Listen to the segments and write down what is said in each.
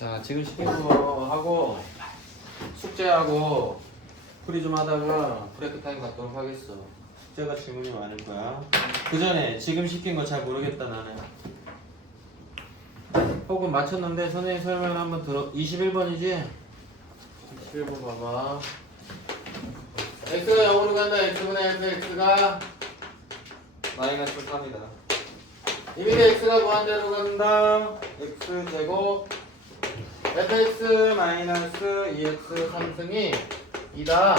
자, 지금 시킨 거 하고 숙제하고 풀이 좀 하다가 브레이크 타임 갖도록 하겠어. 숙제가 질문이 많을 거야. 그 전에 지금 시킨 거 잘 모르겠다 나는. 혹은 맞췄는데 선생님 설명을 한번 들어. 21번이지? 21번 봐봐. x가 0으로 간다. x분의 f x가 마이너스 3이다. 이미 x가 무한대로 간다. x 제곱 fx 마이너스 2x 3승이 2다.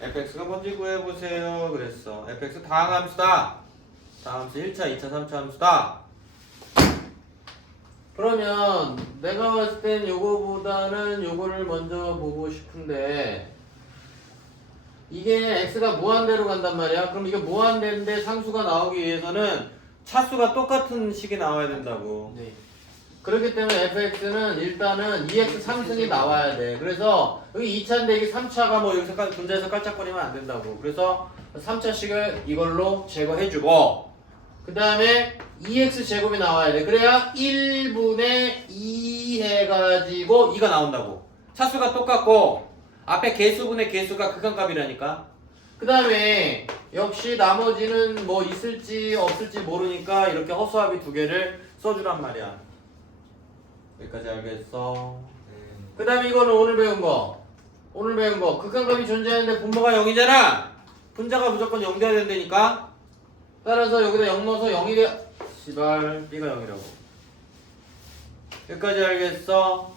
fx가 뭔지 구해보세요. 그랬어. fx 다항함수다. 다함수 1차, 2차, 3차 함수다. 그러면 내가 봤을 땐 요거보다는 요거를 먼저 보고 싶은데 이게 x가 무한대로 간단 말이야. 그럼 이게 무한대인데 상수가 나오기 위해서는 차수가 똑같은 식이 나와야 된다고. 네. 그렇기 때문에 fx는 일단은 2x 3승이 나와야 돼. 그래서 여기 2차인데 이게 3차가 뭐 여기서 깔- 분자에서 깔짝거리면 안 된다고. 그래서 3차식을 이걸로 제거해주고 그 다음에 2x 제곱이 나와야 돼. 그래야 1분의 2 해가지고 2가 나온다고. 차수가 똑같고 앞에 개수분의 개수가 극한값이라니까. 그 다음에 역시 나머지는 뭐 있을지 없을지 모르니까 이렇게 허수아비 두 개를 써주란 말이야. 여기까지 알겠어. 그 다음에 이거는 오늘 배운 거. 오늘 배운 거. 극한값이 존재하는데 분모가 0이잖아. 분자가 무조건 0 돼야 된다니까. 따라서 여기다 0 넣어서 0이 돼. 시발 B가 0이라고. 여기까지 알겠어.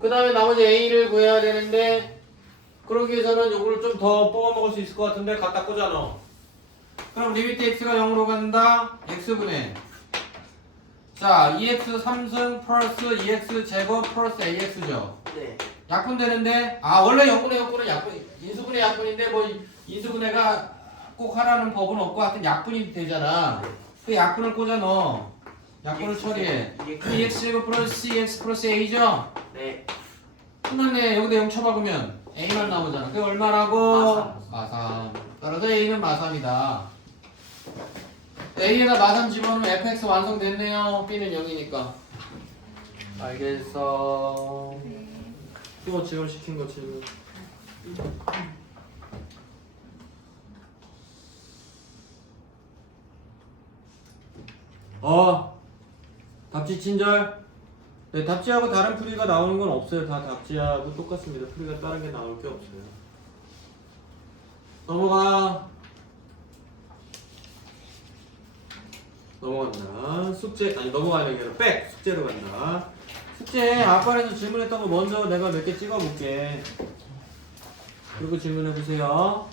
그 다음에 나머지 A를 구해야 되는데 그러기 위해서는 요거를 좀 더 뽑아 먹을 수 있을 것 같은데 갖다 꽂아 넣어. 그럼 리미트 x가 0으로 간다. x분의 자 2x 3승 플러스 2x 제곱 플러스 ax죠. 네. 약분 되는데 아 원래 0분의 0분은 약분 인수분해 약분인데 뭐 인수분해가 꼭 하라는 법은 없고 하여튼 약분이 되잖아. 그 약분을 꽂아 넣어. 약분을 처리해. 이게 2x 제곱 플러스 2x 플러스 a죠. 네. 끝났네. 여기다 0 쳐박으면 A만 나오잖아. 그게 얼마라고? 마삼. 마삼. 따라서 A는 마삼이다. A에다 마삼 집어넣으면 fx 완성됐네요. B는 0이니까. 알겠어. 또 지금 시킨 거 질문. 어. 답지 친절. 네, 답지하고 다른 풀이가 나오는 건 없어요. 다 답지하고 똑같습니다. 풀이가 다른 게 나올 게 없어요. 넘어가. 넘어간다. 숙제 아니 넘어가는 게 아니라 백 숙제로 간다. 숙제 아빠에서 질문했던 거 먼저 내가 몇 개 찍어볼게. 그리고 질문해 보세요.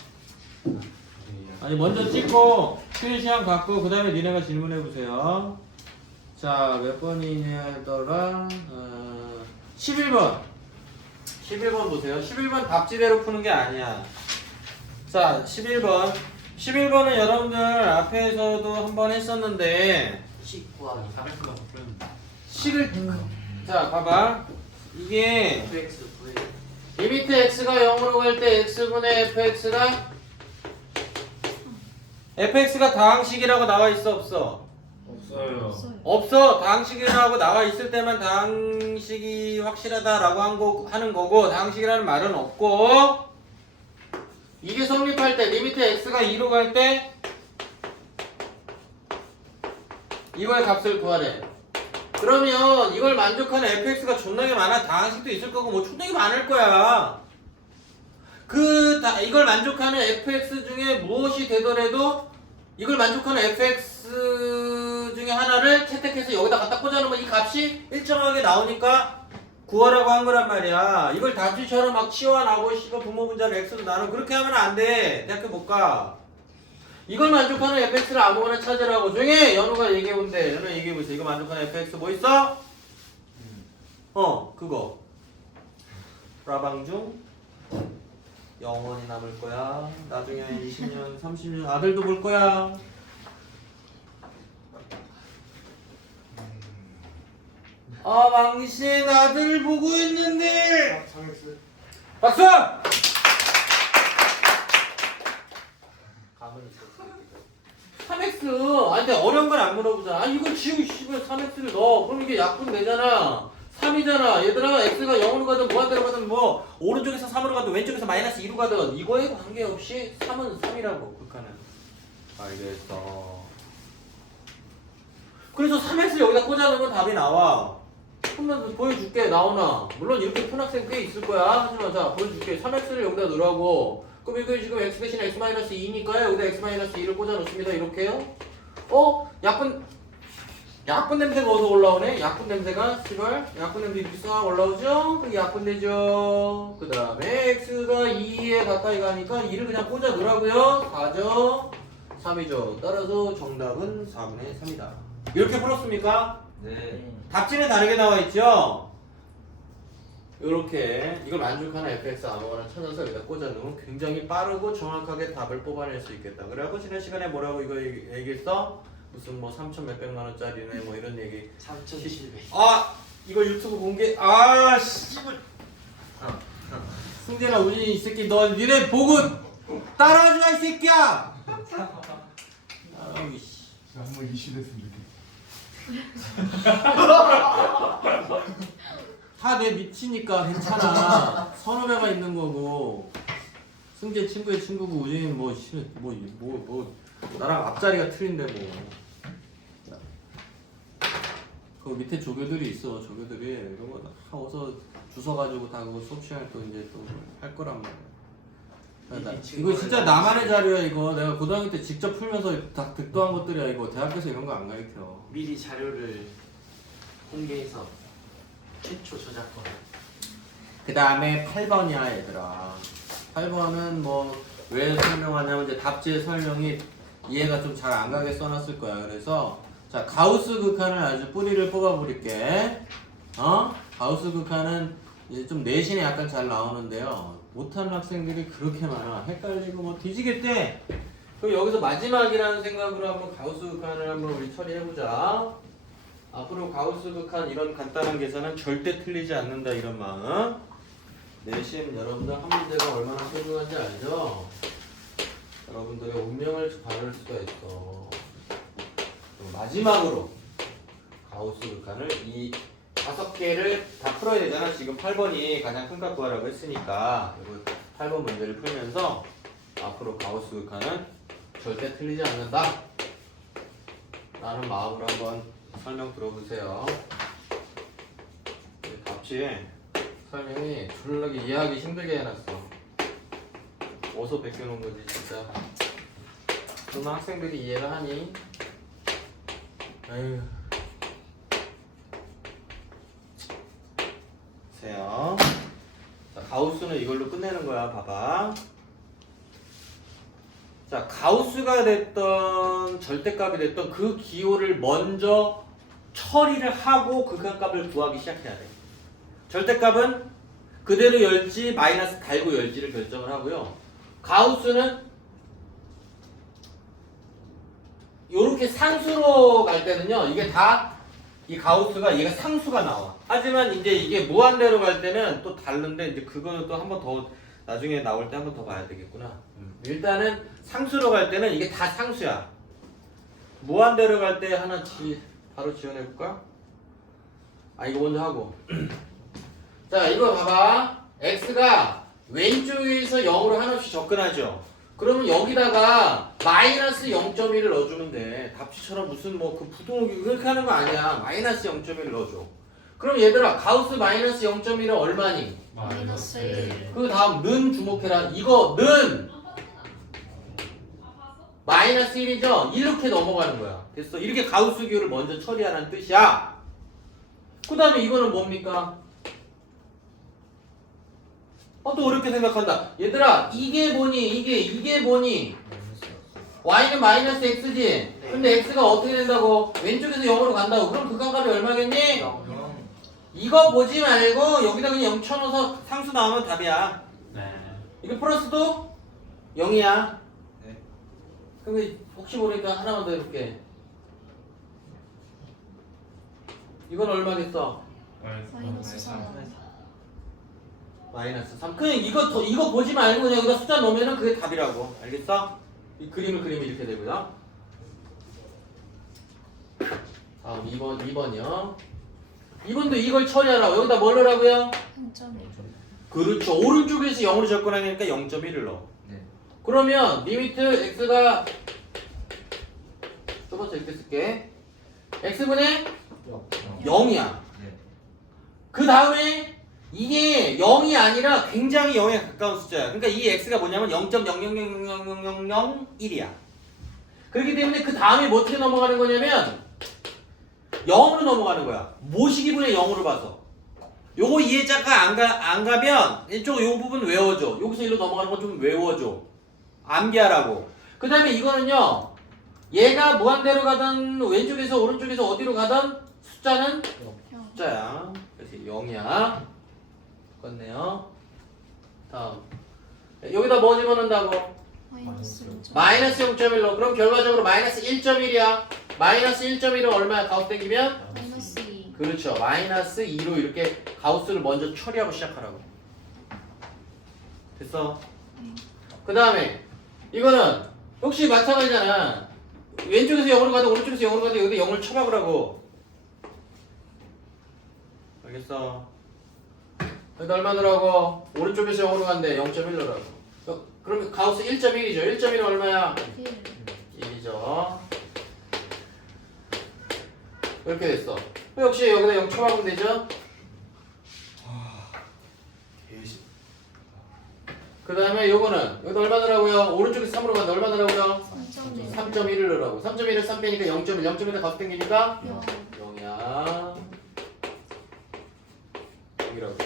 아니 먼저 찍고 쉬는 시간 갖고 그 다음에 니네가 질문해 보세요. 자, 몇 번이냐더라? 어, 11번. 11번 보세요. 11번 답지대로 푸는 게 아니야. 자, 11번. 11번은 여러분들 앞에서도 한번 했었는데, 19하기 400수가 풀렸는데. 식을, 자, 봐봐. 이게, fx V. 리미트 x가 0으로 갈 때 x분의 fx가 fx가 다항식이라고 나와 있어, 없어? 없어요. 없어 다항식이라고 나와 있을 때만 다항식이 확실하다라고 한 거, 하는 거고 다항식이라는 말은 없고 이게 성립할 때 리미트 x가 2로 갈 때 이거의 값을 구하래. 그러면 이걸 만족하는 fx가 존나게 많아? 다항식도 있을 거고 뭐 존나게 많을 거야. 그 다, 이걸 만족하는 fx 중에 무엇이 되더라도 이걸 만족하는 fx 중에 하나를 채택해서 여기다 갖다 꽂아놓으면 이 값이 일정하게 나오니까 구하라고 한 거란 말이야. 이걸 다주처럼 막 치환하고 씨가 부모 분자를 x로 나누 그렇게 하면 안 돼. 대학교 못 가. 이걸 만족하는 fx를 아무거나 찾으라고 조용해. 연우가 얘기해본대. 연우 얘기해보세요. 이거 만족하는 fx 뭐 있어? 어 그거. 라방 중 영원히 남을 거야. 나중에 20년, 30년 아들도 볼 거야. 아 망신 아들 보고 있는데. 박수! 감은 있었어. 3x. 아니 근데 어려운 건 안 물어보잖아. 아 이거 지우고 씨발 3x를 넣어. 그럼 이게 약분 되잖아. 3 3이잖아. 얘들아, x가 0으로 가든 무한대로 가든 뭐 오른쪽에서 3으로 가든 왼쪽에서 마이너스 2로 가든 이거에 관계없이 3은 3이라고 극한은. 알겠어. 그래서 3x를 여기다 꽂아놓으면 답이 나와. 한번 보여줄게 나오나. 물론 이렇게 푼 학생 꽤 있을 거야. 하지만 자 보여줄게. 3x를 여기다 넣으라고. 그럼 이거 지금 x 대신 x 마이너스 2니까요. 여기다 x 마이너스 2를 꽂아 놓습니다. 이렇게요. 어? 약분 약분 냄새가 어디서 올라오네? 약분 냄새가 시발 약분 냄새 이렇게 싹 올라오죠? 그 약분 되죠. 그 다음에 x가 2에 가까이 가니까 2를 그냥 꽂아 넣으라고요. 4죠. 3이죠. 따라서 정답은 4분의 3이다. 이렇게 풀었습니까? 네. 답지는 다르게 나와 있죠? 이렇게 이걸 만족하는 fx 아무거나 찾아서 여기다 꽂아놓으면 굉장히 빠르고 정확하게 답을 뽑아낼 수 있겠다. 그래갖고 지난 시간에 뭐라고 이거 얘기- 얘기했어? 무슨 뭐 3천 몇백만 원짜리네 뭐 이런 얘기 3,700. 아 이거 유튜브 공개 아 씨발 승재나 우진이 이 새끼 너 니네 보고 따라하지 마이 새끼야 아우 씨 한번 이슈 됐으면 좋겠다. 다내 미치니까 괜찮아. 선후배가 있는 거고. 승재 친구의 친구고 우진이는 뭐, 씨, 뭐, 뭐, 뭐, 나랑 앞자리가 틀린데 뭐. 그 밑에 조교들이 있어, 조교들이. 이런 거다 어서 주워가지고 다 그거 수업 시간에 또 이제 또 할 거란 말이야. 나- 이 이거 친구를 진짜 나만의 자료야 이거 내가 고등학교 때 직접 풀면서 다 득도한 것들이야 이거 대학교에서 이런 거 안 가르쳐 미리 자료를 공개해서 최초 저작권. 그 다음에 8번이야 얘들아. 8번은 뭐 왜 설명하냐면 이제 답지의 설명이 이해가 좀 잘 안 가게 써놨을 거야. 그래서 자 가우스 극한을 아주 뿌리를 뽑아버릴게. 어? 가우스 극한은 이제 좀 내신에 약간 잘 나오는데요. 못하는 학생들이 그렇게 많아. 헷갈리고 뭐 뒤지겠대 그럼 여기서 마지막이라는 생각으로 한번 가우스 극한을 한번 우리 처리해보자 앞으로 가우스 극한 이런 간단한 계산은 절대 틀리지 않는다 이런 마음. 내심 여러분들 한 문제가 얼마나 소중한지 알죠? 여러분들의 운명을 바를 수가 있어. 마지막으로 가우스 극한을 이 다섯 개를 다 풀어야 되잖아. 지금 8번이 가장 큰 값 구하라고 했으니까 이거 8번 문제를 풀면서 앞으로 가우스 극한은 절대 틀리지 않는다. 라는 마음으로 한번 설명 들어보세요. 이 답지에 설명이 졸라게 이해하기 힘들게 해놨어. 어디서 베껴놓은 거지 진짜. 그러면 학생들이 이해를 하니? 아유. 보세요. 자, 가우스는 이걸로 끝내는 거야. 봐봐. 자, 가우스가 됐던 절대값이 됐던 그 기호를 먼저 처리를 하고 극한값을 구하기 시작해야 돼. 절대값은 그대로 열지 마이너스 달고 열지를 결정을 하고요. 가우스는 이렇게 상수로 갈 때는요. 이게 다 이 가우스가 얘가 상수가 나와. 하지만 이제 이게 무한대로 갈 때는 또 다른데 이제 그거는 또 한번 더 나중에 나올 때 한 번 더 봐야 되겠구나. 일단은 상수로 갈 때는 이게 다 상수야. 무한대로 갈 때 하나 지 바로 지원해 볼까? 아 이거 먼저 하고. 자 이거 봐봐. x가 왼쪽에서 0으로 하나씩 접근하죠. 그러면 여기다가 마이너스 0.1을 넣어주면 돼. 답지처럼 무슨 뭐 그 부동기 그렇게 하는 거 아니야. 마이너스 0.1을 넣어줘. 그럼 얘들아 가우스 마이너스 0.1은 얼마니? 마이너스 일. 그 다음 는 주목해라. 이거 는 마이너스 1이죠? 이렇게 넘어가는 거야. 됐어. 이렇게 가우스 기호를 먼저 처리하라는 뜻이야. 그 다음에 이거는 뭡니까? 어, 또 어렵게 생각한다. 얘들아, 이게 뭐니? 이게, 이게 뭐니? y는 마이너스 x지? 근데 x가 어떻게 된다고? 왼쪽에서 0으로 간다고. 그럼 극한값이 얼마겠니? 이거 보지 말고 여기다 그냥 0 쳐넣어서 상수 나오면 답이야. 네. 이거 플러스도 0이야. 네. 그럼 혹시 모르니까 하나만 더 해볼게. 이건 얼마겠어? 마이너스 삼. 마이너스 3. 그냥 이거 더, 이거 보지 말고 그냥 여기다 숫자 넣으면은 그게 답이라고. 알겠어? 이 그림을 그리면 이렇게 되고요. 다음 2번, 2번이요. 이번도 이걸 처리하라고. 여기다 뭘 넣으라고요? 0.1 그렇죠. 오른쪽에서 0으로 접근하니까 0.1을 넣어. 네. 그러면 리미트 x가 써봐서 이렇게 쓸게. x분의 0이야. 네. 그 다음에 이게 0이 아니라 굉장히 0에 가까운 숫자야. 그러니까 이 x가 뭐냐면 0.0000001이야. 그렇기 때문에 그 다음에 뭐 어떻게 넘어가는 거냐면 0으로 넘어가는 거야. 모시기 분의 0으로 봐서. 요거 이해자가 안, 가, 안 가면 이쪽 요 부분 외워줘. 여기서 일로 넘어가는 거좀 외워줘. 암기하라고. 그 다음에 이거는요. 얘가 무한대로 가든 왼쪽에서 오른쪽에서 어디로 가든 숫자는 0 숫자야. 그래서 0이야. 똑같네요. 다음. 여기다 뭐 집어넣는다고? 마이너스 0.1 마이너스 0.1로. 그럼 결과적으로 마이너스 1.1이야. 마이너스 1.1은 얼마야? 가우스 땡기면? 마이너스 2 그렇죠. 마이너스 2로 이렇게 가우스를 먼저 처리하고 시작하라고. 됐어? 그 다음에 이거는 역시 마찬가지잖아. 왼쪽에서 0으로 가든 오른쪽에서 0으로 가든 여기다 0을 쳐박으라고. 알겠어? 여기다 얼마 넣으라고? 오른쪽에서 0으로 간대 0.1 넣으라고. 어, 그러면 가우스 1.1이죠. 1.1은 얼마야? 1 1이죠. 이렇게 됐어. 역시 여기다 0 쳐박으면 되죠? 개시. 그 다음에 요거는 여기다 얼마 넣으라고요? 오른쪽에서 3으로 간다. 얼마 넣으라고요? 3.1 3.1을 넣으라고. 3.1을 3 빼니까 0.1. 0.1에 가서 땡기니까 0 0이야. 0이라고.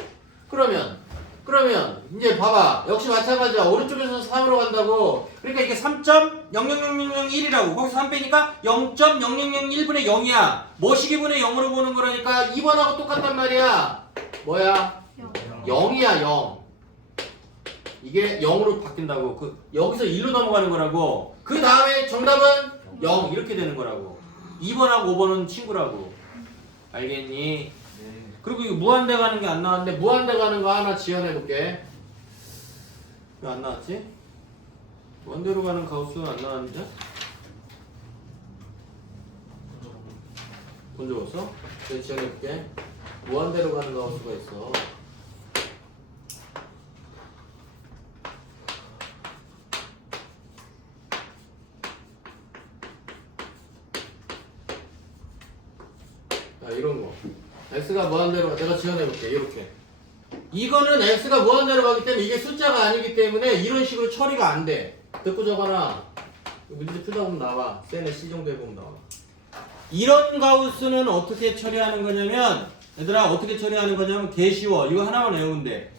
그러면 그러면 이제 봐봐. 역시 마찬가지야. 오른쪽에서 3으로 간다고. 그러니까 이게 3.0000001이라고. 거기서 3 빼니까 0.0001분의 0이야. 뭐시기 분의 0으로 보는 거라니까 2번하고 똑같단 말이야. 뭐야? 0 0이야 0 이게 0으로 바뀐다고 그 여기서 1로 넘어가는 거라고 그 다음에 정답은 0 이렇게 되는 거라고 2번하고 5번은 친구라고 알겠니? 네. 그리고 이거 무한대 가는 게 안 나왔는데 무한대 가는 거 하나 지원해 볼게 왜 안 나왔지? 무한대로 가는 가우스가 안 나왔는데? 본 적 없어? 내가 지원해 볼게? 무한대로 가는 가우스가 있어. 자 이런 거. X가 무한대로 가 내가 지원해 볼게. 이렇게. 이거는 x가 무한대로 가기 때문에 이게 숫자가 아니기 때문에 이런 식으로 처리가 안돼 듣고 적어놔 문제 풀다 보면 나와. 쌤의 C 정도 해보면 나와. 이런 가우스는 어떻게 처리하는 거냐면 얘들아 어떻게 처리하는 거냐면 개 쉬워. 이거 하나만 외우면 돼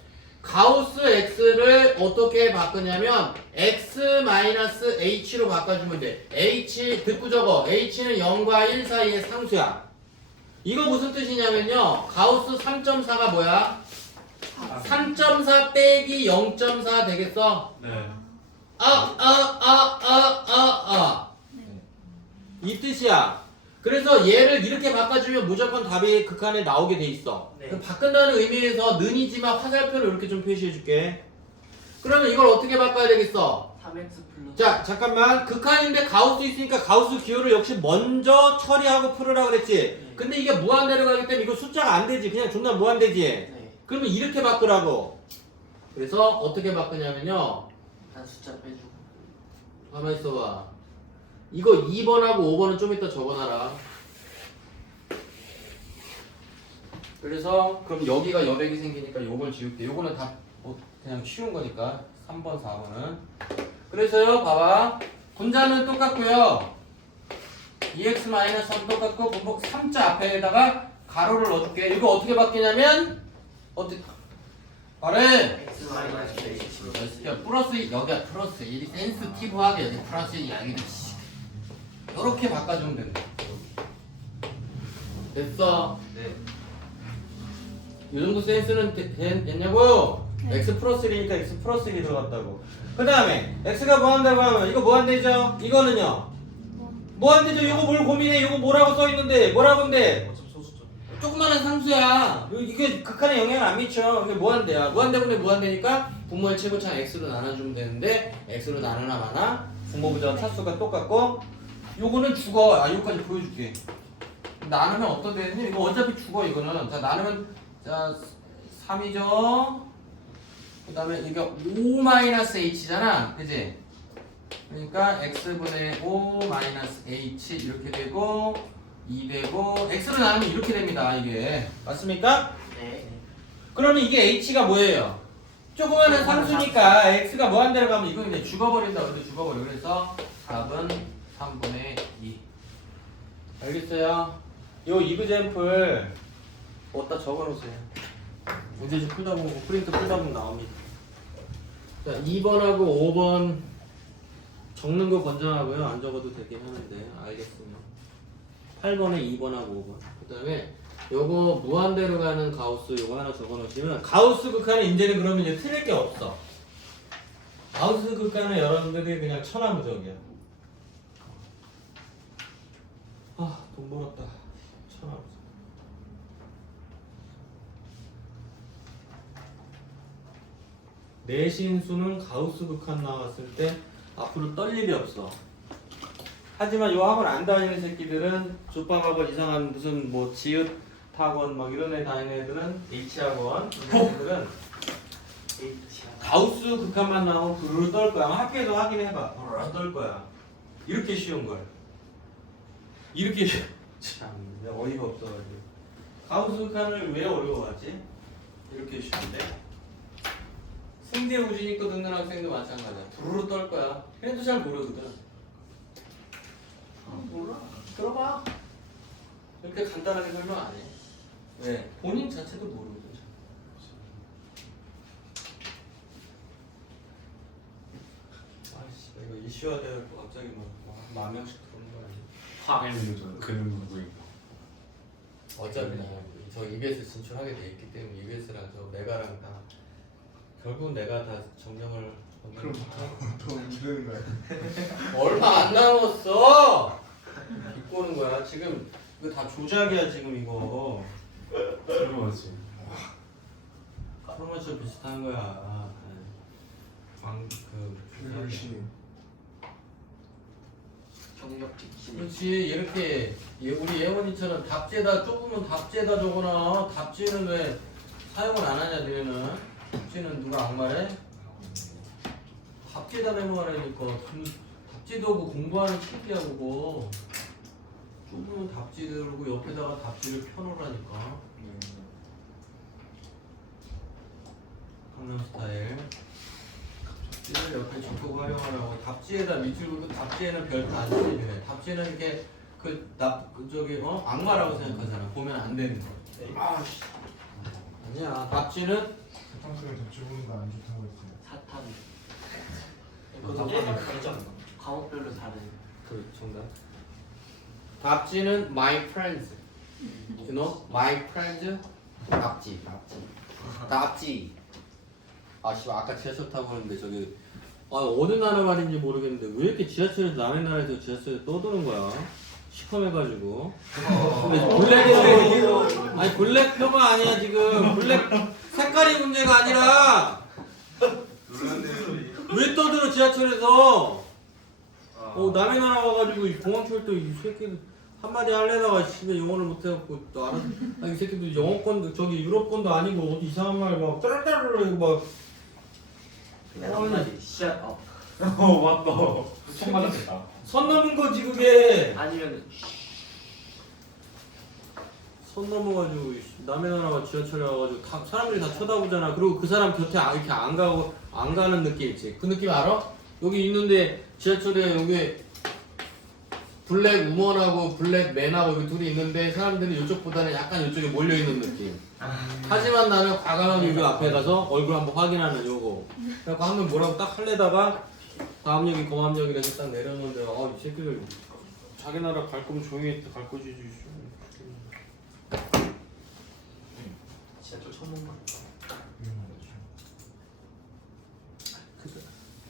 가우스 x를 어떻게 바꾸냐면 x-h로 바꿔주면 돼. H 듣고 적어 h는 0과 1 사이의 상수야. 이거 무슨 뜻이냐면요. 가우스 3.4가 뭐야? 3.4 빼기 0.4 되겠어? 네. 아, 아, 아, 아, 아, 아. 이 뜻이야. 그래서 얘를 이렇게 바꿔주면 무조건 답이 극한에 나오게 돼 있어. 네. 그 바꾼다는 의미에서 는이지만 화살표를 이렇게 좀 표시해 줄게. 그러면 이걸 어떻게 바꿔야 되겠어? 3x 플러스. 자, 잠깐만. 극한인데 가우스 있으니까 가우스 기호를 역시 먼저 처리하고 풀으라 그랬지. 근데 이게 무한대로 가기 때문에 이거 숫자가 안 되지. 그냥 존나 무한대지. 네. 그러면 이렇게 바꾸라고. 그래서 어떻게 바꾸냐면요. 한 숫자 빼주고. 가만 있어봐. 이거 2번하고 5번은 좀 이따 적어놔라. 그래서 그럼 여기가 여백이 생기니까 요걸 지울게. 요거는 다 뭐 그냥 쉬운 거니까 3번, 4번은. 그래서요, 봐봐. 분자는 똑같고요. 2x-3 똑같고 분복 3자 앞에다가 가로를 넣어줄게. 이거 어떻게 바뀌냐면 어떻게 x 마이너스 h 플러스. 야 플러스 여기가 플러스 1이 센스티브하게 여기 플러스 1이 아니라 이렇게 바꿔주면 된다. 됐어? 네. 이 정도 센스는 되- 되- 됐냐고? 네. x 플러스 1이니까 x 플러스 1이 들어갔다고. 그 다음에 x가 무한대로 하면 이거 무한대죠? 이거는요? 무한대죠? 이거 뭘 고민해? 이거 뭐라고 써있는데? 뭐라고 한데? 어차피 소수점. 조그마한 상수야. 이게 극한에 영향을 안 미쳐. 이게 무한대야. 무한대분의 무한대니까 분모의 최고차는 x로 나눠주면 되는데 x로 나누나 마나 분모부정 차수가 똑같고 요거는 죽어. 아 요거까지 보여줄게. 나누면 어떤 되느냐? 이거 어차피 죽어 이거는. 자 나누면 자 3이죠. 그 다음에 이게 5 마이너스 h잖아, 그지? 그러니까 x분의 5 마이너스 h 이렇게 되고 2 되고 x로 나누면 이렇게 됩니다. 이게 맞습니까? 네. 그러면 이게 h가 뭐예요? 조그마한 상수니까 x가 무한대로 가면 이건 이제 죽어버린다. 근데 죽어버려. 그래서 답은 3분의 2. 알겠어요? 요 이그젠플 어디다 적어놓으세요. 문제집 풀다 보고 프린트 풀다 보면 나옵니다. 자, 2번하고 5번 적는 거 권장하고요. 안 적어도 되긴 하는데 알겠으면 8번에 2번하고 5번. 그 다음에 요거 무한대로 가는 가우스 요거 하나 적어놓으시면 가우스 극한은 이제는 그러면 이제 틀릴 게 없어. 가우스 극한은 여러분들이 그냥 천하무적이야. 아, 돈 벌었다. 천하무적. 내신수는 가우스 극한 나왔을 때 앞으로 떨 일이 없어. 하지만 요 학원 안 다니는 새끼들은 조밥학원 이상한 무슨 뭐 지읒 학원 막 이런 애 다니는 애들은 H학원 이런 애들은 가우스 극한만 나오면 부르르 떨 거야. 아마 학교에서 확인해봐. 부르르 떨 거야. 이렇게 쉬운 걸. 이렇게 쉬... 참 어이가 없어가지고. 가우스 극한을 왜 어려워하지? 이렇게 쉬운데. 승대 우진이 거 듣는 학생도 마찬가지야. 부르르 떨 거야. 걔네도 잘 모르거든. 아, 몰라. 들어봐. 이렇게 간단하게 설명 안 해. 왜? 본인 자체도 모르거든. 아이씨, 이거 이슈화 돼갖고 갑자기 막, 만 명씩 들어오는 거 아니야? 화면도 그는 누구인 어차피 저 EBS 진출하게 돼 있기 때문에 EBS랑 저 메가랑 다 결국 내가 다 정정을 그럼 돈 기르는 거야. 얼마 안 남았어. 비꼬는 거야. 지금 이거 다 조작이야 지금 이거. 그러지. 프로모션 비슷한 거야. 광그 열심히. 경력 직진. 그렇지 이렇게 예- 우리 예원이처럼 답지에다 조금은 답지에다 적어놔. 답지는 왜 사용을 안 하냐 너희는? 답지는 누가 악말해? 답지에다 메모하라니까 그 답지도 하고 공부하는 책이야 그거. 조금은 답지 들고 옆에다가 답지를 펴놓으라니까. 강남 스타일. 답지를 옆에 적고 활용하라고. 답지에다 밑줄 긋고 답지에는 별도 안 쓰이네. 답지는 이렇게 그나 그 저기 어 악마라고 생각하잖아. 보면 안 되는 거. 아 씨. 아니야. 답지는 사탕수를 덮쳐보는 거안 좋다고 했어요. 그거 이거 과목별로 다른. 그 정답. 답지는 my friends. You know? my friends. 답지, 답지. 답지. 아, 씨, 아까 지하철 타고 오는데 저기 아, 어느 나라 말인지 모르겠는데 왜 이렇게 지하철에서 남의 나라에서 지하철에 떠드는 거야? 시커매가지고. 근데 블랙이라고 아니 블랙 표가 아니야 지금 블랙 색깔이 문제가 아니라 왜 떠들어 지하철에서? 어 남의 나라 와가지고 이 공항철도 이 새끼들 한마디 할래다가 집에 영어를 못해갖고 또 알아 아, 이 새끼들 영어권도 저기 유럽권도 아니고 어디 이상한 말막 따라따라라 막 한마디. Shut up. 어 맞다. 총 맞았겠다. 선 넘은 거지 그게 아니면 선 넘어가지고 이 씨, 남의 나라가 지하철에 와가지고 다 사람들이 다 쳐다보잖아 그리고 그 사람 곁에 아- 이렇게 안 가고 안 가는 느낌 있지 그 느낌 알아? 여기 있는데 지하철에 여기 블랙 우먼하고 블랙 맨하고 여기 둘이 있는데 사람들이 이쪽보다는 약간 이쪽에 몰려 있는 느낌. 하지만 나는 과감하게 여기 앞에 가서 얼굴 한번 확인하는 요거. 그래서 한번 뭐라고 딱 할래다가 다음역이 고함역이라서 딱 내려놓는데 아이 새끼들 자기 나라 갈 거면 조용히 갈 것이지. 진짜 좀 처음 본 거.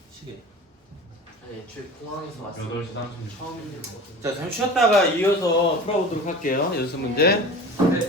시계. 애초에 공항에서 왔을 8시 30분. 처음 일인 거. 자 잠시 쉬었다가 이어서 풀어보도록 할게요. 연습 문제. 네.